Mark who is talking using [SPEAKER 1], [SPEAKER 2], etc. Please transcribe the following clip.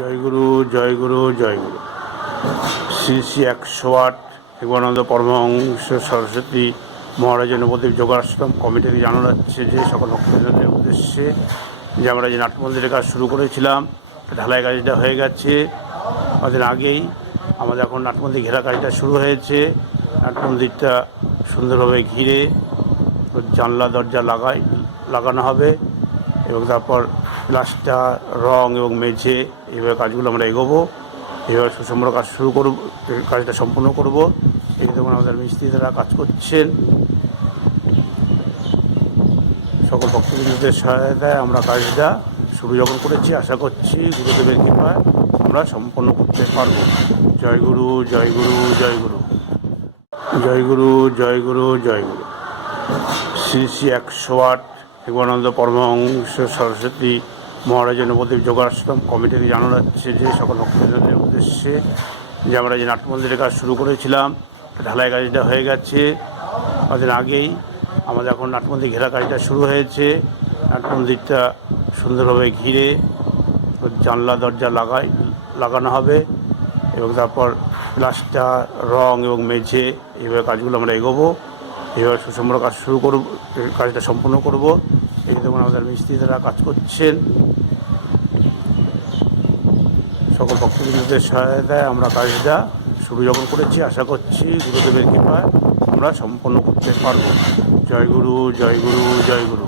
[SPEAKER 1] জয়গুরু জয়গুরু জয়গুরু শ্রী শ্রী একশো আট যোগানন্দ পরমহংস সরস্বতী মহারাজের নবদ্বীপ যোগাশ্রম কমিটি থেকে জানানো যাচ্ছে যে সকল ভক্তদের উদ্দেশ্যে যে আমরা যে নাট্য মন্দিরের কাজ শুরু করেছিলাম, ঢালাই কাজটা হয়ে গেছে। কদিন আগেই আমাদের এখন নাট্য মন্দির ঘেরা কাজটা শুরু হয়েছে। নাট্য মন্দিরটা সুন্দরভাবে ঘিরে জানলা, দরজা লাগাই, লাগানো হবে এবং তারপর প্লাস্টার রং এবং মেঝে, এইভাবে কাজগুলো আমরা এগোবো। এইভাবে সুসম্ভর কাজ শুরু করব, কাজটা সম্পূর্ণ করব। এই তখন আমাদের মিস্ত্রিরা কাজ করছেন। সকল ভক্তবৃন্দদের সহায়তায় আমরা কাজটা শুরু যখন করেছি, আশা করছি গুরুদেবের কৃপায় আমরা সম্পন্ন করতে পারব। জয় গুরু জয় গুরু জয় গুরু। জয় গুরু জয় গুরু জয় গুরু। শ্রী শ্রী একশো আট যোগানন্দ পরমহংস সরস্বতী মহারাজের নবদ্বীপ যোগাশ্রম কমিটিকে জানানো যাচ্ছে যে সকল ভক্তদের উদ্দেশ্যে যে আমরা যে নাট্য মন্দিরের কাজ শুরু করেছিলাম, ঢালাই কাজটা হয়ে গেছে। কদিন আগেই আমাদের এখন নাট্য মন্দির ঘেরা কাজটা শুরু হয়েছে। নাট্য মন্দিরটা সুন্দরভাবে ঘিরে জানলা, দরজা লাগাই, লাগানো হবে এবং তারপর প্লাস্টার, রং এবং মেঝে এইভাবে কাজগুলো আমরা এগোবো। এইভাবে সুসম্ভর কাজ শুরু করব, কাজটা সম্পূর্ণ করব। এই তখন আমাদের মিস্ত্রিরা কাজ করছেন। সকল ভক্তবৃন্দদের সহায়তায় আমরা কাজটা শুরু যখন করেছি। আশা করছি গুরুদেবের কৃপায় আমরা সম্পন্ন করতে পারব। জয় গুরু জয় গুরু জয় গুরু।